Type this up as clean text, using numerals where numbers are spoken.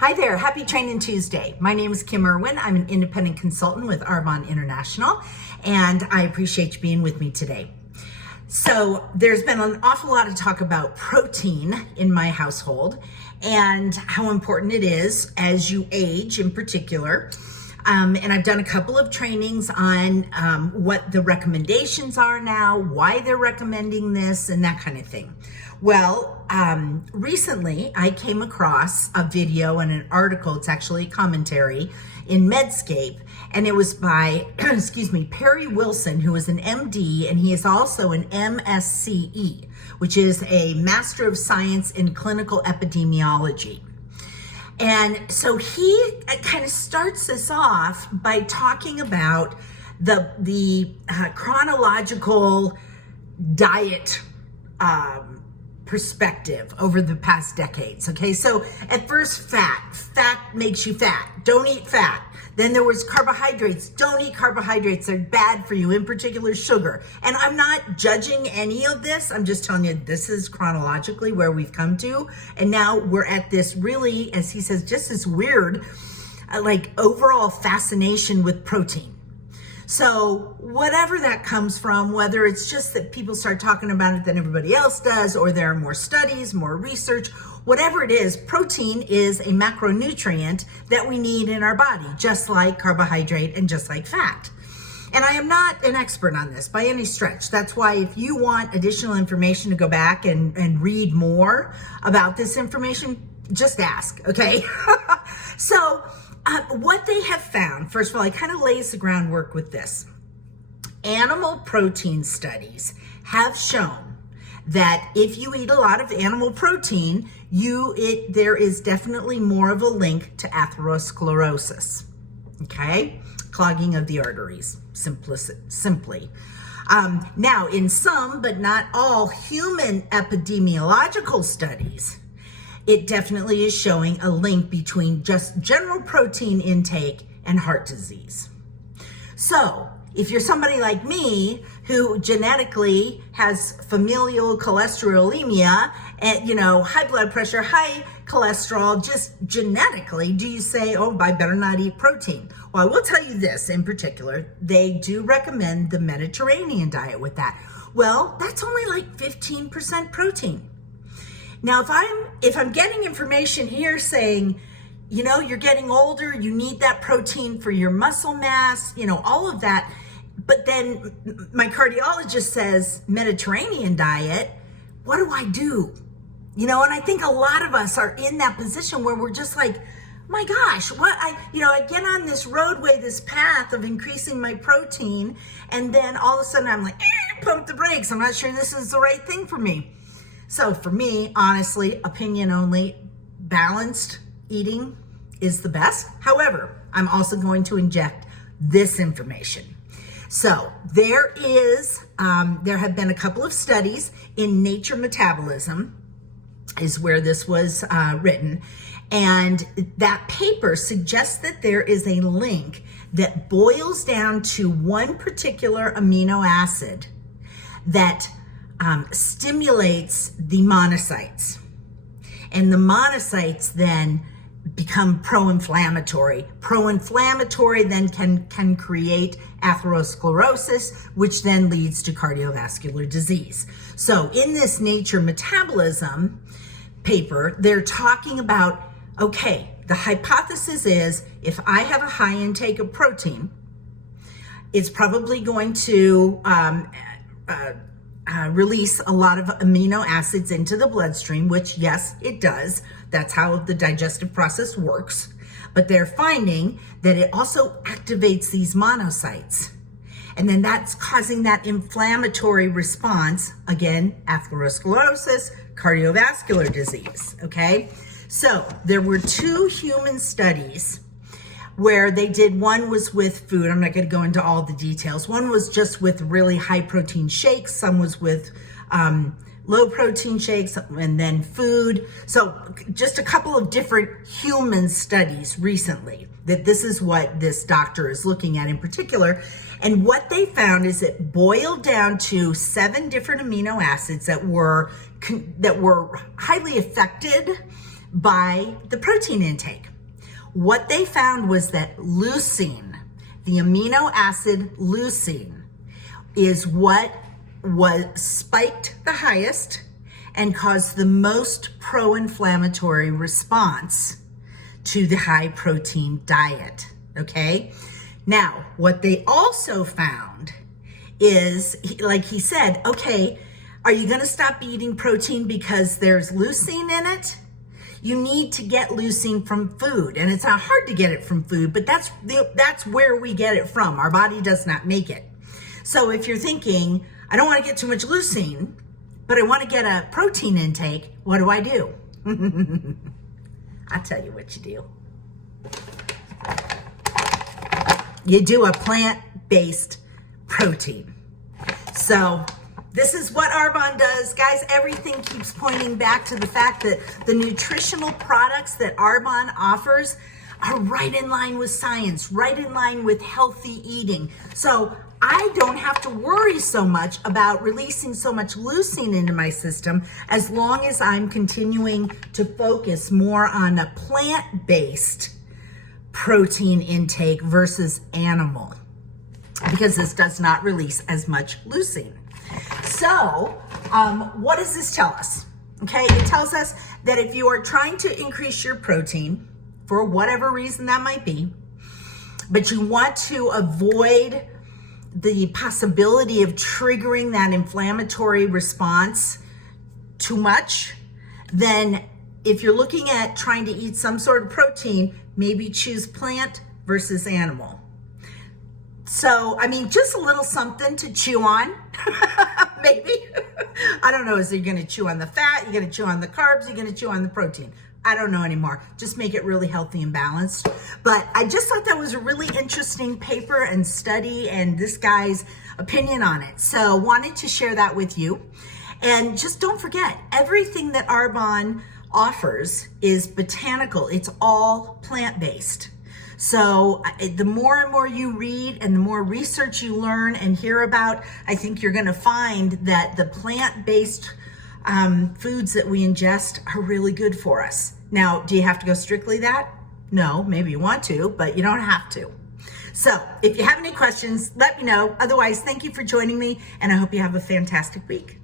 Hi there, happy Training Tuesday. My name is Kim Irwin. I'm an independent consultant with Arbonne International, and I appreciate you being with me today. So there's been an awful lot of talk about protein in my household and how important it is as you age in particular. And I've done a couple of trainings on what the recommendations are now, why they're recommending this, and that kind of thing. Well, recently I came across a video and an article, it's actually a commentary in Medscape, and it was by, Perry Wilson, who is an MD, and he is also an MSCE, which is a Master of Science in Clinical Epidemiology. And so he kind of starts this off by talking about the chronological diet perspective over the past decades. Okay, so at first, fat makes you fat. Don't eat fat. Then there was carbohydrates. Don't eat carbohydrates. They're bad for you, in particular sugar. And I'm not judging any of this. I'm just telling you this is chronologically where we've come to. And now we're at this really, as he says, just this weird, like overall fascination with protein. So whatever that comes from, whether it's just that people start talking about it than everybody else does, or there are more studies, more research, whatever it is, protein is a macronutrient that we need in our body, just like carbohydrate and just like fat. And I am not an expert on this by any stretch. That's why if you want additional information to go back and read more about this information, just ask, okay? So, what they have found, first of all, I kind of lays the groundwork with this. Animal protein studies have shown that if you eat a lot of animal protein, there is definitely more of a link to atherosclerosis, okay? Clogging of the arteries, simply. Now, in some, but not all, human epidemiological studies, it definitely is showing a link between just general protein intake and heart disease. So if you're somebody like me who genetically has familial cholesterolemia and, high blood pressure, high cholesterol, just genetically, do you say, oh, I better not eat protein? Well, I will tell you this in particular, they do recommend the Mediterranean diet with that. Well, that's only like 15% protein. Now, if I'm getting information here saying, you're getting older, you need that protein for your muscle mass, all of that, but then my cardiologist says Mediterranean diet, what do I do? And I think a lot of us are in that position where we're just like, my gosh, I get on this roadway, this path of increasing my protein, and then all of a sudden I'm like, pump the brakes. I'm not sure this is the right thing for me. So for me, honestly, opinion only, balanced eating is the best. However, I'm also going to inject this information. So there have been a couple of studies in Nature Metabolism is where this was written. And that paper suggests that there is a link that boils down to one particular amino acid that stimulates the monocytes, and the monocytes then become pro-inflammatory. Pro-inflammatory then can create atherosclerosis, which then leads to cardiovascular disease. So in this Nature Metabolism paper, they're talking about, okay, the hypothesis is if I have a high intake of protein, it's probably going to release a lot of amino acids into the bloodstream, which yes, it does. That's how the digestive process works. But they're finding that it also activates these monocytes. And then that's causing that inflammatory response, again, atherosclerosis, cardiovascular disease, okay? So there were 2 human studies where they did, one was with food. I'm not going to go into all the details. One was just with really high protein shakes. Some was with low protein shakes, and then food. So just a couple of different human studies recently that this is what this doctor is looking at in particular. And what they found is it boiled down to 7 different amino acids that were highly affected by the protein intake. What they found was that leucine, the amino acid leucine, is what was spiked the highest and caused the most pro-inflammatory response to the high protein diet, okay? Now, what they also found is, like he said, okay, are you gonna stop eating protein because there's leucine in it? You need to get leucine from food, and it's not hard to get it from food, but that's where we get it from. Our body does not make it. So if you're thinking, I don't wanna get too much leucine, but I wanna get a protein intake, what do I do? I'll tell you what you do. You do a plant-based protein. So this is what Arbonne does. Guys, everything keeps pointing back to the fact that the nutritional products that Arbonne offers are right in line with science, right in line with healthy eating. So I don't have to worry so much about releasing so much leucine into my system as long as I'm continuing to focus more on a plant-based protein intake versus animal, because this does not release as much leucine. So what does this tell us? Okay, it tells us that if you are trying to increase your protein for whatever reason that might be, but you want to avoid the possibility of triggering that inflammatory response too much, then if you're looking at trying to eat some sort of protein, maybe choose plant versus animal. So, I mean, just a little something to chew on, maybe. I don't know, is you gonna chew on the fat, you're gonna chew on the carbs, you're gonna chew on the protein? I don't know anymore. Just make it really healthy and balanced. But I just thought that was a really interesting paper and study and this guy's opinion on it. So wanted to share that with you. And just don't forget, everything that Arbonne offers is botanical. It's all plant-based. So the more and more you read and the more research you learn and hear about, I think you're gonna find that the plant-based foods that we ingest are really good for us. Now, do you have to go strictly that? No, maybe you want to, but you don't have to. So if you have any questions, let me know. Otherwise, thank you for joining me, and I hope you have a fantastic week.